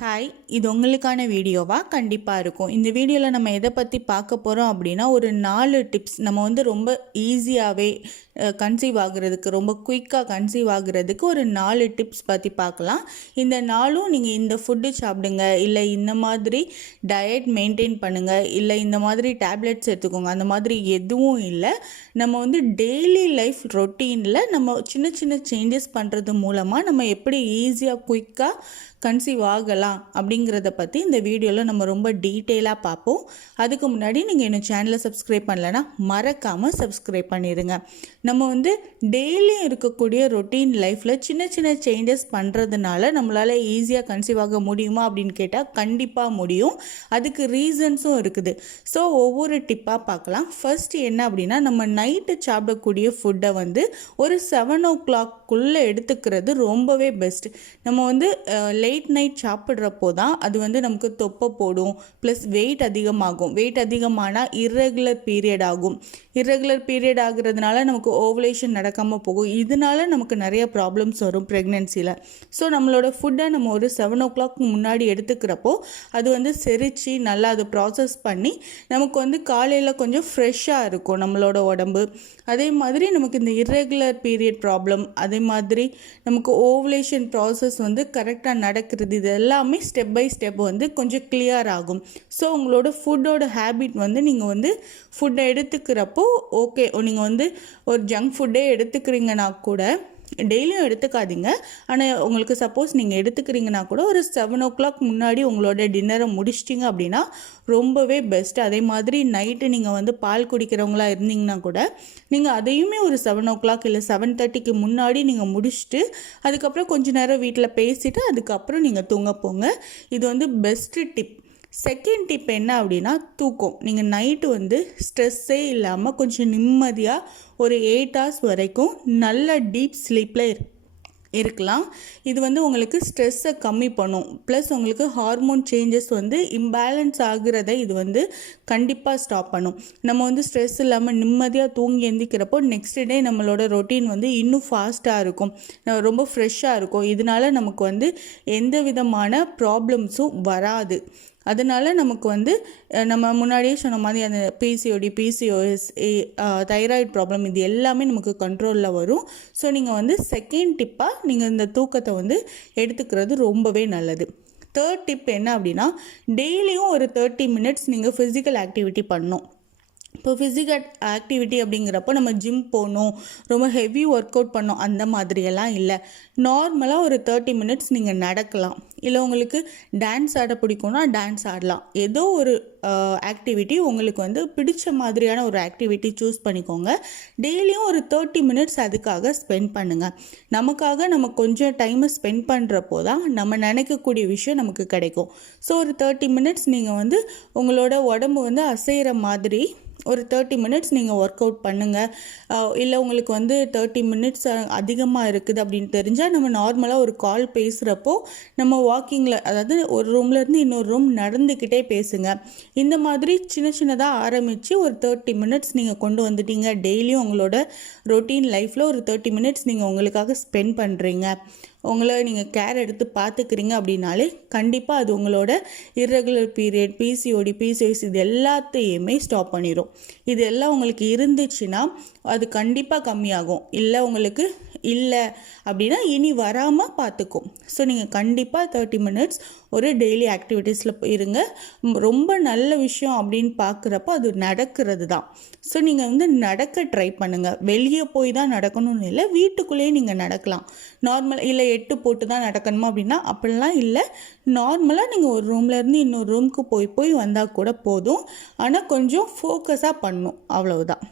Hi, இது உங்களுக்கான வீடியோவா கண்டிப்பாக இருக்கும். இந்த வீடியோவில் நம்ம எதை பற்றி பார்க்க போகிறோம் அப்படின்னா, ஒரு 4 டிப்ஸ் நம்ம வந்து ரொம்ப ஈஸியாகவே கன்சீவ் ஆகுறதுக்கு, ரொம்ப குயிக்காக கன்சீவ் ஆகுறதுக்கு ஒரு 4 டிப்ஸ் பற்றி பார்க்கலாம். இந்த 4ம் நீங்கள் இந்த ஃபுட்டு சாப்பிடுங்க, இல்லை இந்த மாதிரி டயட் மெயின்டைன் பண்ணுங்கள், இல்லை இந்த மாதிரி டேப்லெட்ஸ் எடுத்துக்கோங்க, அந்த மாதிரி எதுவும் இல்லை. நம்ம வந்து டெய்லி லைஃப் ரொட்டீனில் நம்ம சின்ன சின்ன சேஞ்சஸ் பண்ணுறது மூலமாக நம்ம எப்படி ஈஸியாக குயிக்காக கன்சீவ் ஆகலாம் அப்படிங்கிறத பற்றி இந்த வீடியோவில் நம்ம ரொம்ப டீட்டெயிலாக பார்ப்போம். அதுக்கு முன்னாடி நீங்கள் இன்னும் சேனலை சப்ஸ்கிரைப் பண்ணலைன்னா மறக்காமல் சப்ஸ்கிரைப் பண்ணிடுங்க. நம்ம வந்து டெய்லியும் இருக்கக்கூடிய ரொட்டீன் லைஃப்பில் சின்ன சின்ன சேஞ்சஸ் பண்ணுறதுனால நம்மளால் ஈஸியாக கன்சீவ் ஆக முடியுமா அப்படின்னு கேட்டால் கண்டிப்பாக முடியும். அதுக்கு ரீசன்ஸும் இருக்குது. ஸோ ஒவ்வொரு டிப்பாக பார்க்கலாம். ஃபர்ஸ்ட் என்ன அப்படின்னா, நம்ம நைட்டு சாப்பிடக்கூடிய ஃபுட்டை வந்து ஒரு 7 o'clock எடுத்துக்கிறது ரொம்பவே பெஸ்ட். நம்ம வந்து லேட் நைட் சாப்பிட்றப்போ தான் அது வந்து நமக்கு தொப்பை போடும், ப்ளஸ் வெயிட் அதிகமாகும். வெயிட் அதிகமானால் இர்ரெகுலர் பீரியட் ஆகும். இர்ரெகுலர் பீரியட் ஆகுறதுனால நமக்கு ஓவலேஷன் நடக்காமல் போகும். இதனால நமக்கு நிறைய ப்ராப்ளம்ஸ் வரும் ப்ரெக்னென்சியில். ஸோ நம்மளோட ஃபுட்டை நம்ம ஒரு 7 o'clock முன்னாடி எடுத்துக்கிறப்போ அது வந்து செரித்து நல்லா அதை ப்ராசஸ் பண்ணி நமக்கு வந்து காலையில் கொஞ்சம் ஃப்ரெஷ்ஷாக இருக்கும் நம்மளோட உடம்பு. அதே மாதிரி நமக்கு இந்த இர்ரெகுலர் பீரியட் ப்ராப்ளம், அதே மாதிரி நமக்கு ஓவலேஷன் ப்ராசஸ் வந்து கரெக்டாக நடக்கிறது, இது எல்லாமே ஸ்டெப் பை ஸ்டெப் வந்து கொஞ்சம் கிளியர் ஆகும். ஸோ உங்களோட ஃபுட்டோட ஹேபிட் வந்து நீங்கள் வந்து ஃபுட்டை எடுத்துக்கிறப்போ ஓகே, நீங்கள் வந்து ஒரு ஜங்க் ஃபுட்டே எடுத்துக்கிறீங்கன்னா கூட டெய்லியும் எடுத்துக்காதீங்க. ஆனால் உங்களுக்கு சப்போஸ் நீங்கள் எடுத்துக்கிறீங்கன்னா கூட ஒரு 7 o'clock முன்னாடி உங்களோட டின்னரை முடிச்சிட்டிங்க அப்படின்னா ரொம்பவே பெஸ்ட். அதே மாதிரி நைட்டு நீங்கள் வந்து பால் குடிக்கிறவங்களா இருந்தீங்கன்னா கூட நீங்கள் அதையுமே ஒரு 7 o'clock இல்லை 7:30க்கு முன்னாடி நீங்கள் முடிச்சுட்டு அதுக்கப்புறம் கொஞ்சம் நேரம் வீட்டில் பேசிவிட்டு அதுக்கப்புறம் நீங்கள் தூங்க போங்க. இது வந்து பெஸ்ட்டு டிப். செகண்ட் டிப் என்ன அப்படின்னா, தூக்கம். நீங்கள் நைட்டு வந்து ஸ்ட்ரெஸ்ஸே இல்லாமல் கொஞ்சம் நிம்மதியாக ஒரு 8 hours வரைக்கும் நல்ல டீப் ஸ்லீப்பில் இருக்கலாம். இது வந்து உங்களுக்கு ஸ்ட்ரெஸ்ஸை கம்மி பண்ணும். ப்ளஸ் உங்களுக்கு ஹார்மோன் சேஞ்சஸ் வந்து இம்பேலன்ஸ் ஆகுறதை இது வந்து கண்டிப்பாக ஸ்டாப் பண்ணும். நம்ம வந்து ஸ்ட்ரெஸ் இல்லாமல் நிம்மதியாக தூங்கி எந்திக்கிறப்போ நெக்ஸ்ட் டே நம்மளோட ரொட்டீன் வந்து இன்னும் ஃபாஸ்ட்டாக இருக்கும், ரொம்ப ஃப்ரெஷ்ஷாக இருக்கும். இதனால நமக்கு வந்து எந்த விதமான ப்ராப்ளம்ஸும் வராது. அதனால் நமக்கு வந்து நம்ம முன்னாடியே சொன்ன மாதிரி அந்த பிசிஓடி, பிசிஓஎஸ், தைராய்டு ப்ராப்ளம் இது எல்லாமே நமக்கு கண்ட்ரோலில் வரும். ஸோ நீங்கள் வந்து செகண்ட் டிப்பாக நீங்கள் இந்த தூக்கத்தை வந்து எடுத்துக்கிறது ரொம்பவே நல்லது. தேர்ட் டிப் என்ன அப்படின்னா, டெய்லியும் ஒரு 30 minutes நீங்கள் ஃபிசிக்கல் ஆக்டிவிட்டி பண்ணணும். இப்போ ஃபிசிக்கல் ஆக்டிவிட்டி அப்படிங்கிறப்போ நம்ம ஜிம் போகணும், ரொம்ப ஹெவி ஒர்க் அவுட் பண்ணணும், அந்த மாதிரியெல்லாம் இல்லை. நார்மலாக ஒரு 30 minutes நீங்கள் நடக்கலாம். இல்லை உங்களுக்கு டான்ஸ் ஆட பிடிக்கும்னா டான்ஸ் ஆடலாம். ஏதோ ஒரு ஆக்டிவிட்டி உங்களுக்கு வந்து பிடிச்ச மாதிரியான ஒரு ஆக்டிவிட்டி சூஸ் பண்ணிக்கோங்க. டெய்லியும் ஒரு 30 minutes அதுக்காக ஸ்பெண்ட் பண்ணுங்கள். நமக்காக நம்ம கொஞ்சம் டைமை ஸ்பெண்ட் பண்ணுறப்போ தான் நம்ம நினைக்கக்கூடிய விஷயம் நமக்கு கிடைக்கும். ஸோ ஒரு 30 minutes நீங்கள் வந்து உங்களோட உடம்பு வந்து அசைகிற மாதிரி ஒரு 30 minutes நீங்கள் ஒர்க் அவுட் பண்ணுங்கள். இல்லை உங்களுக்கு வந்து 30 minutes அதிகமாக இருக்குது அப்படின்னு தெரிஞ்சால் நம்ம நார்மலாக ஒரு கால் பேசுகிறப்போ நம்ம வாக்கிங்கில், அதாவது ஒரு ரூம்லேருந்து இன்னொரு ரூம் நடந்துக்கிட்டே பேசுங்க. இந்த மாதிரி சின்ன சின்னதாக ஆரம்பித்து ஒரு 30 minutes நீங்கள் கொண்டு வந்துட்டீங்க. டெய்லியும் உங்களோட ரொட்டீன் லைஃப்பில் ஒரு 30 minutes நீங்கள் உங்களுக்காக ஸ்பெண்ட் பண்ணுறீங்க, உங்களை நீங்கள் கேர் எடுத்து பார்த்துக்கிறீங்க அப்படின்னாலே கண்டிப்பாக அது உங்களோட இர்ரெகுலர் பீரியட், பிசிஓடி, பிசிஓஎஸ் இது எல்லாத்தையுமே ஸ்டாப் பண்ணிடும். இது எல்லாம் உங்களுக்கு இருந்துச்சுன்னா அது கண்டிப்பாக கம்மியாகும். இல்லை உங்களுக்கு இல்லை அப்படின்னா இனி வராமல் பார்த்துக்கும். ஸோ நீங்கள் கண்டிப்பாக 30 minutes ஒரு டெய்லி ஆக்டிவிட்டீஸில் இருங்க. ரொம்ப நல்ல விஷயம் அப்படின்னு பார்க்குறப்போ அது நடக்கிறது தான். ஸோ நீங்கள் வந்து நடக்க ட்ரை பண்ணுங்கள். வெளியே போய் தான் நடக்கணும்னு இல்லை, வீட்டுக்குள்ளேயே நீங்கள் நடக்கலாம். நார்மல் இல்லை 8 போட்டு தான் நடக்கணுமா அப்படின்னா அப்படிலாம் இல்லை. நார்மலாக நீங்கள் ஒரு ரூம்லேருந்து இன்னொரு ரூமுக்கு போய் வந்தால் கூட போதும். ஆனால் கொஞ்சம் ஃபோக்கஸாக பண்ணணும், அவ்வளவுதான்.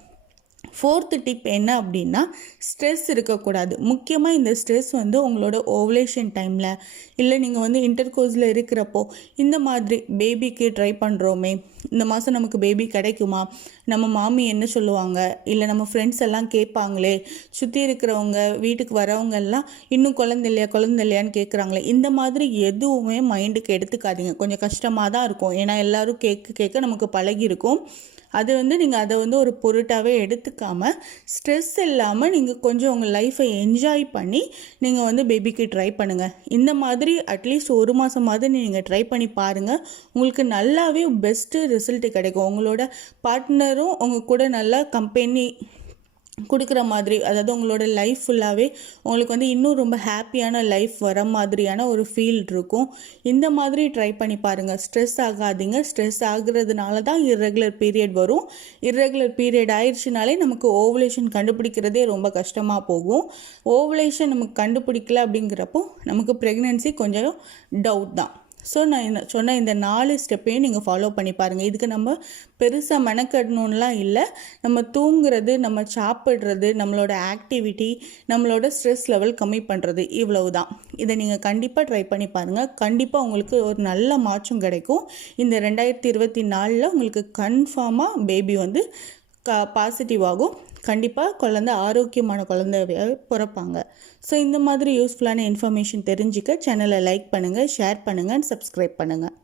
ஃபோர்த்து டிப் என்ன அப்படின்னா, ஸ்ட்ரெஸ் இருக்கக்கூடாது. முக்கியமாக இந்த ஸ்ட்ரெஸ் வந்து உங்களோட ஓவலேஷன் டைமில், இல்லை நீங்கள் வந்து இன்டர்கோர்ஸில் இருக்கிறப்போ, இந்த மாதிரி பேபிக்கு ட்ரை பண்ணுறோமே, இந்த மாதம் நமக்கு பேபி கிடைக்குமா, நம்ம மாமி என்ன சொல்லுவாங்க, இல்லை நம்ம ஃப்ரெண்ட்ஸ் எல்லாம் கேட்பாங்களே, சுற்றி இருக்கிறவங்க வீட்டுக்கு வரவங்க எல்லாம் இன்னும் குழந்தை இல்லையான்னு கேட்குறாங்களே, இந்த மாதிரி எதுவுமே மைண்டுக்கு எடுத்துக்காதீங்க. கொஞ்சம் கஷ்டமாக தான் இருக்கும். ஏன்னா எல்லோரும் கேட்க நமக்கு பழகிருக்கும். அது வந்து நீங்கள் அதை வந்து ஒரு பொருட்டாகவே எடுத்துக்காமல் ஸ்ட்ரெஸ் இல்லாமல் நீங்கள் கொஞ்சம் உங்கள் லைஃப்பை என்ஜாய் பண்ணி நீங்கள் வந்து பேபிக்கு ட்ரை பண்ணுங்கள். இந்த மாதிரி அட்லீஸ்ட் 1 மாதமாவது நீங்கள் ட்ரை பண்ணி பாருங்கள். உங்களுக்கு நல்லாவே பெஸ்ட்டு ரிசல்ட் கிடைக்கும். உங்களோட பார்ட்னரும் உங்கள் கூட நல்லா கம்பெனி கொடுக்குற மாதிரி, அதாவது உங்களோட லைஃப் ஃபுல்லாகவே உங்களுக்கு வந்து இன்னும் ரொம்ப ஹாப்பியான லைஃப் வர மாதிரியான ஒரு ஃபீல் இருக்கும். இந்த மாதிரி ட்ரை பண்ணி பாருங்கள். ஸ்ட்ரெஸ் ஆகாதீங்க. ஸ்ட்ரெஸ் ஆகுறதுனால தான் இர்ரெகுலர் பீரியட் வரும். இர்ரெகுலர் பீரியட் ஆயிடுச்சுனாலே நமக்கு ஓவுலேஷன் கண்டுபிடிக்கிறதே ரொம்ப கஷ்டமாக போகும். ஓவுலேஷன் நமக்கு கண்டுபிடிக்கல அப்படிங்கிறப்போ நமக்கு ப்ரெக்னென்சி கொஞ்சம் டவுட் தான். ஸோ நான் சொன்ன இந்த 4 ஸ்டெப்பையும் நீங்கள் ஃபாலோ பண்ணி பாருங்கள். இதுக்கு நம்ம பெருசாக மெனக்கடணும்லாம் இல்லை. நம்ம தூங்குறது, நம்ம சாப்பிட்றது, நம்மளோட ஆக்டிவிட்டி, நம்மளோட ஸ்ட்ரெஸ் லெவல் கம்மி பண்ணுறது, இவ்வளவு தான். இதை நீங்கள் கண்டிப்பாக ட்ரை பண்ணி பாருங்கள். கண்டிப்பாக உங்களுக்கு ஒரு நல்ல மாற்றம் கிடைக்கும். இந்த 2024 உங்களுக்கு கன்ஃபார்மாக பேபி வந்து பாசிட்டிவ் ஆகும். கண்டிப்பாக குழந்தை ஆரோக்கியமான குழந்தையாக பிறப்பாங்க. ஸோ இந்த மாதிரி யூஸ்ஃபுல்லான இன்ஃபர்மேஷன் தெரிஞ்சுக்க சேனலை லைக் பண்ணுங்கள், ஷேர் பண்ணுங்கள், சப்ஸ்கிரைப் பண்ணுங்கள்.